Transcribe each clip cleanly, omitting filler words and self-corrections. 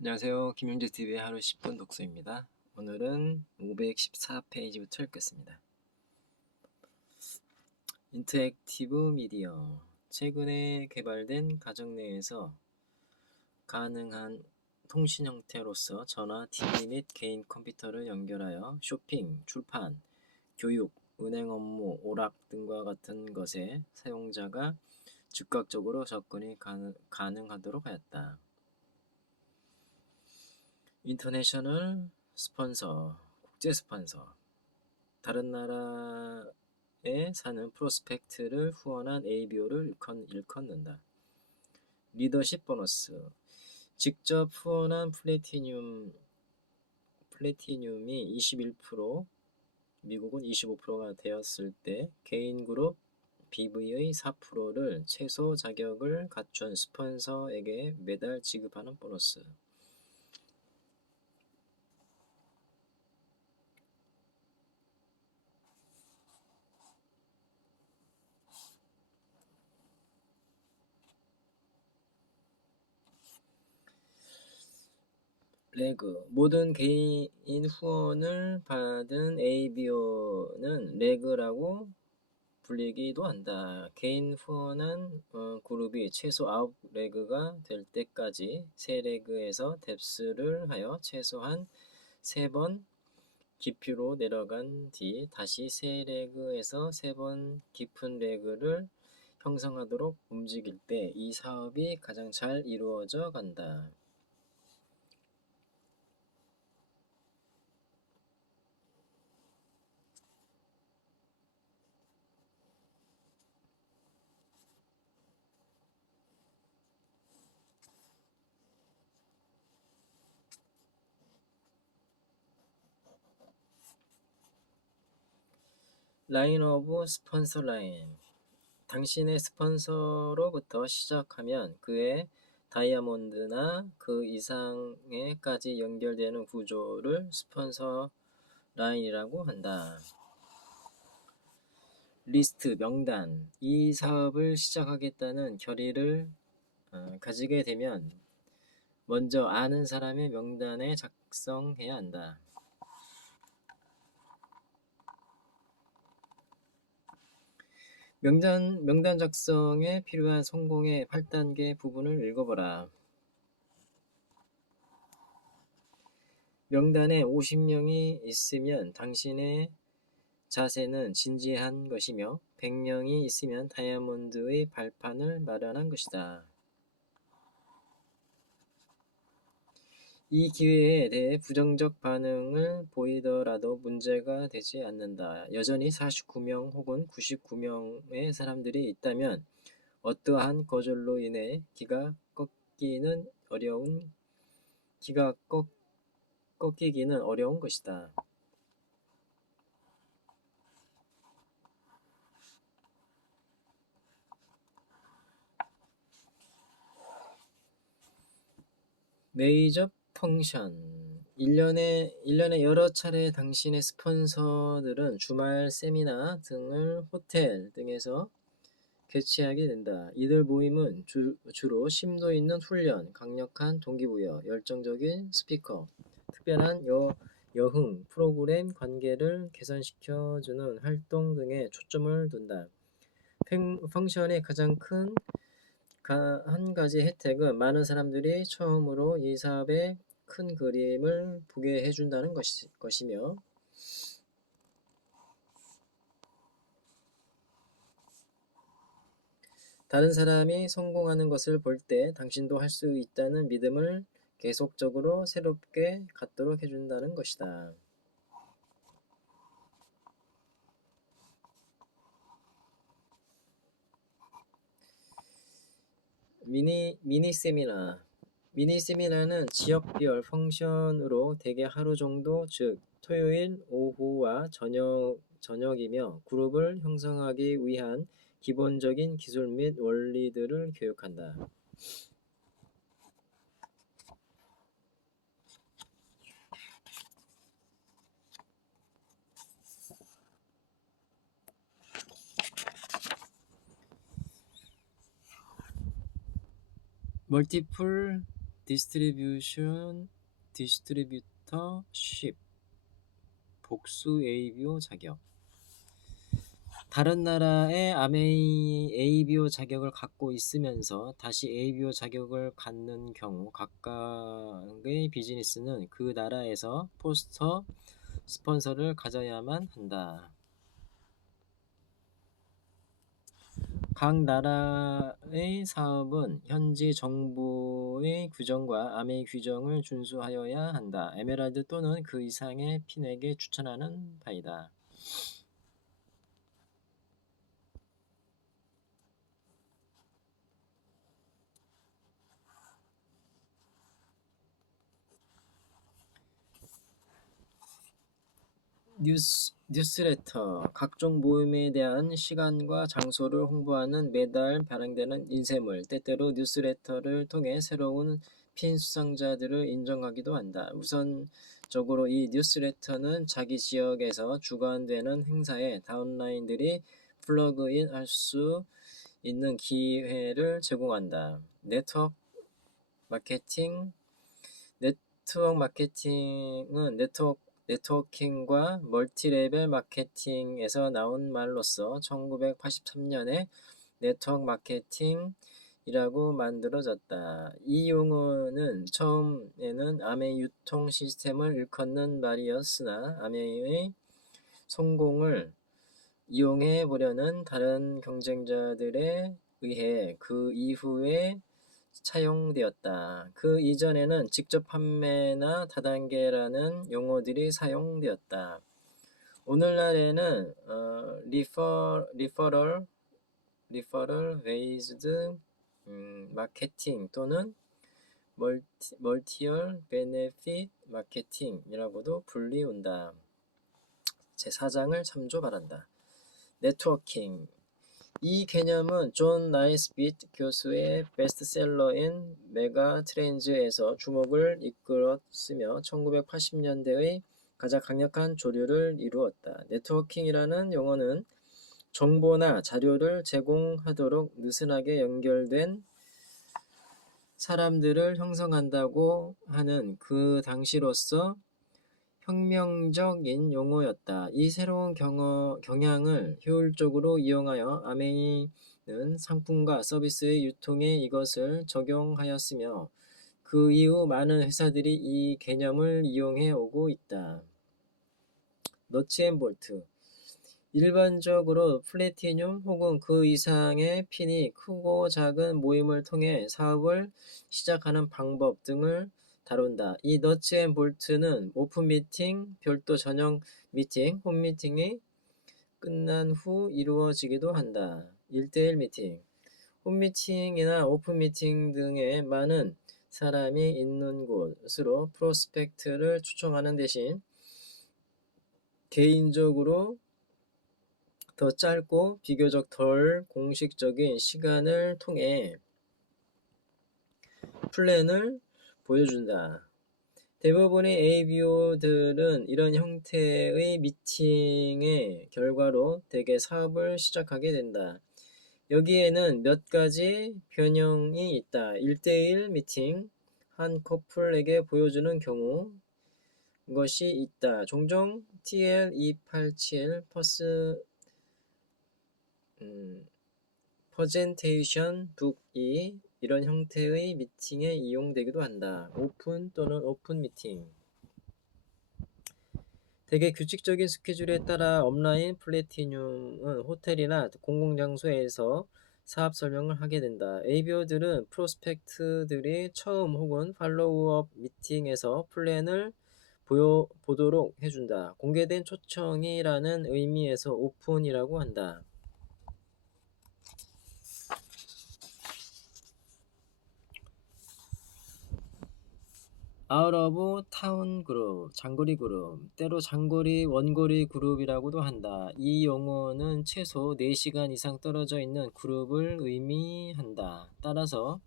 안녕하세요. 김용재TV의 하루 10분 독서입니다. 오늘은 514페이지부터 읽겠습니다. 인터랙티브 미디어. 최근에 개발된 가정 내에서 가능한 통신 형태로서 전화, TV 및 개인 컴퓨터를 연결하여 쇼핑, 출판, 교육, 은행 업무, 오락 등과 같은 것에 사용자가 즉각적으로 접근이 가능하도록 하였다. 인터내셔널 스폰서, 국제 스폰서. 다른 나라에 사는 프로스펙트를 후원한 ABO를 일컫는다. 리더십 보너스. 직접 후원한 플래티늄이 21%, 미국은 25%가 되었을 때 개인 그룹 BV의 4%를 최소 자격을 갖춘 스폰서에게 매달 지급하는 보너스. 레그. 모든 개인 후원을 받은 ABO는 레그라고 불리기도 한다. 개인 후원한 그룹이 최소 9레그가 될 때까지 세 레그에서 뎁스를 하여 최소한 3번 깊이로 내려간 뒤 다시 세 레그에서 3번 깊은 레그를 형성하도록 움직일 때 이 사업이 가장 잘 이루어져 간다. 라인 오브 스폰서 라인. 당신의 스폰서로부터 시작하면 그의 다이아몬드나 그 이상에까지 연결되는 구조를 스폰서 라인이라고 한다. 리스트, 명단. 이 사업을 시작하겠다는 결의를 가지게 되면 먼저 아는 사람의 명단에 작성해야 한다. 명단 작성에 필요한 성공의 8단계 부분을 읽어보라. 명단에 50명이 있으면 당신의 자세는 진지한 것이며 100명이 있으면 다이아몬드의 발판을 마련한 것이다. 이 기회에 대해 부정적 반응을 보이더라도 문제가 되지 않는다. 여전히 49명 혹은 99명의 사람들이 있다면 어떠한 거절로 인해 기가 꺾이기는 어려운 것이다. 메이저 펑션. 1년에 여러 차례 당신의 스폰서들은 주말 세미나 등을 호텔 등에서 개최하게 된다. 이들 모임은 주로 심도 있는 훈련, 강력한 동기부여, 열정적인 스피커, 특별한 여흥, 프로그램 관계를 개선시켜주는 활동 등에 초점을 둔다. 펑션의 가장 큰 한 가지 혜택은 많은 사람들이 처음으로 이 사업의 큰 그림을 보게 해준다는 것이며 다른 사람이 성공하는 것을 볼 때 당신도 할 수 있다는 믿음을 계속적으로 새롭게 갖도록 해준다는 것이다. 미니 세미나. 미니 세미나는 지역별 펑션으로 대개 하루 정도, 즉 토요일 오후와 저녁이며 그룹을 형성하기 위한 기본적인 기술 및 원리들을 교육한다. 멀티플 디스트리뷰터십 복수 ABO 자격. 다른 나라의 ABO 자격을 갖고 있으면서 다시 ABO 자격을 갖는 경우 각각의 비즈니스는 그 나라에서 포스터 스폰서를 가져야만 한다. 각 나라의 사업은 현지 정부의 규정과 아메이 규정을 준수하여야 한다. 에메랄드 또는 그 이상의 핀에게 추천하는 바이다. 뉴스레터, 각종 모임에 대한 시간과 장소를 홍보하는 매달 발행되는 인쇄물, 때때로 뉴스레터를 통해 새로운 핀 수상자들을 인정하기도 한다. 우선적으로 이 뉴스레터는 자기 지역에서 주관되는 행사에 다운라인들이 플러그인 할 수 있는 기회를 제공한다. 네트워크 마케팅은 네트워킹과 멀티레벨 마케팅에서 나온 말로서 1983년에 네트워크 마케팅이라고 만들어졌다. 이 용어는 처음에는 아메이 유통 시스템을 일컫는 말이었으나 아메이의 성공을 이용해 보려는 다른 경쟁자들에 의해 그 이후에 차용되었다. 그 이전에는 직접 판매나 다단계라는 용어들이 사용되었다. 오늘날에는 리퍼럴 베이스드 마케팅 또는 멀티얼 베네핏 마케팅이라고도 불리운다. 제4장을 참조 바란다. 네트워킹. 이 개념은 존 나이스빗 교수의 베스트셀러인 메가 트렌즈에서 주목을 이끌었으며 1980년대의 가장 강력한 조류를 이루었다. 네트워킹이라는 용어는 정보나 자료를 제공하도록 느슨하게 연결된 사람들을 형성한다고 하는 그 당시로서 혁명적인 용어였다. 이 새로운 경향을 효율적으로 이용하여 아메이는 상품과 서비스의 유통에 이것을 적용하였으며 그 이후 많은 회사들이 이 개념을 이용해 오고 있다. 너츠 앤 볼트. 일반적으로 플래티늄 혹은 그 이상의 핀이 크고 작은 모임을 통해 사업을 시작하는 방법 등을 다룬다. 이 너츠 앤 볼트는 오픈 미팅, 별도 전용 미팅, 홈 미팅이 끝난 후 이루어지기도 한다. 1대1 미팅. 홈 미팅이나 오픈 미팅 등의 많은 사람이 있는 곳으로 프로스펙트를 초청하는 대신 개인적으로 더 짧고 비교적 덜 공식적인 시간을 통해 플랜을 보여준다. 대부분의 ABO들은 이런 형태의 미팅의 결과로 대개 사업을 시작하게 된다. 여기에는 몇 가지 변형이 있다. 1대1 미팅, 한 커플에게 보여주는 경우 것이 있다. 종종 TL287 퍼젠테이션 북이 이런 형태의 미팅에 이용되기도 한다. 오픈 또는 오픈 미팅. 대개 규칙적인 스케줄에 따라 업라인 플래티늄은 호텔이나 공공장소에서 사업 설명을 하게 된다. ABO들은 프로스펙트들이 처음 혹은 팔로우업 미팅에서 플랜을 보도록 해준다. 공개된 초청이라는 의미에서 오픈이라고 한다. 아웃 오브 타운 그룹, 장거리 그룹, 때로 장거리 원거리 그룹이라고도 한다. 이 용어는 최소 4시간 이상 떨어져 있는 그룹을 의미한다. 따라서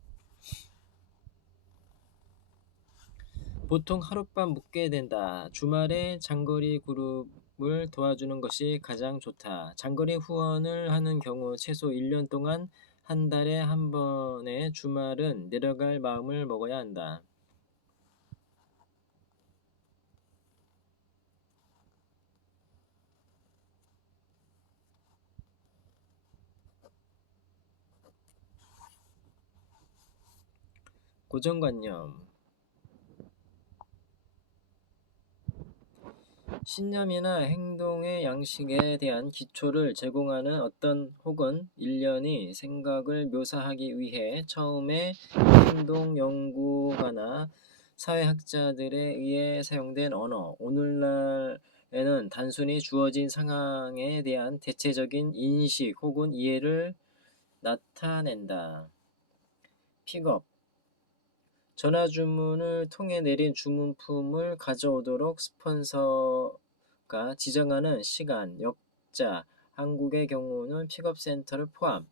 보통 하룻밤 묵게 된다. 주말에 장거리 그룹을 도와주는 것이 가장 좋다. 장거리 후원을 하는 경우 최소 1년 동안 한 달에 한 번의 주말은 내려갈 마음을 먹어야 한다. 고정관념. 신념이나 행동의 양식에 대한 기초를 제공하는 어떤 혹은 일련의 생각을 묘사하기 위해 처음에 행동 연구가나 사회학자들에 의해 사용된 언어, 오늘날에는 단순히 주어진 상황에 대한 대체적인 인식 혹은 이해를 나타낸다. 픽업. 전화 주문을 통해 내린 주문품을 가져오도록 스폰서가 지정하는 시간, 역자, 한국의 경우는 픽업센터를 포함,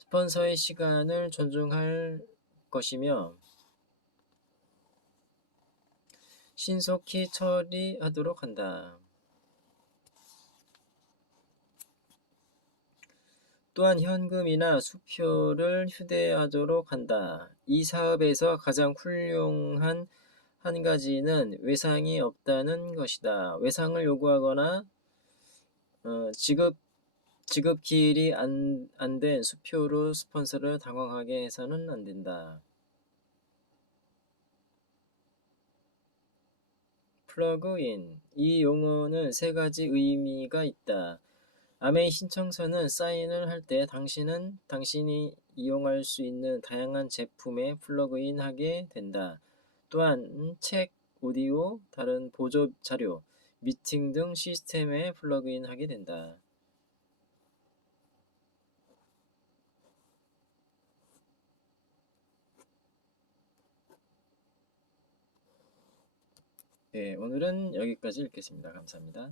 스폰서의 시간을 존중할 것이며 신속히 처리하도록 한다. 또한 현금이나 수표를 휴대하도록 한다. 이 사업에서 가장 훌륭한 한 가지는 외상이 없다는 것이다. 외상을 요구하거나 지급기일이 안 된 수표로 스폰서를 당황하게 해서는 안 된다. 플러그인. 이 용어는 세 가지 의미가 있다. 아메이 신청서는 사인을 할 때 당신이 이용할 수 있는 다양한 제품에 플러그인 하게 된다. 또한 책, 오디오, 다른 보조 자료, 미팅 등 시스템에 플러그인 하게 된다. 네, 오늘은 여기까지 읽겠습니다. 감사합니다.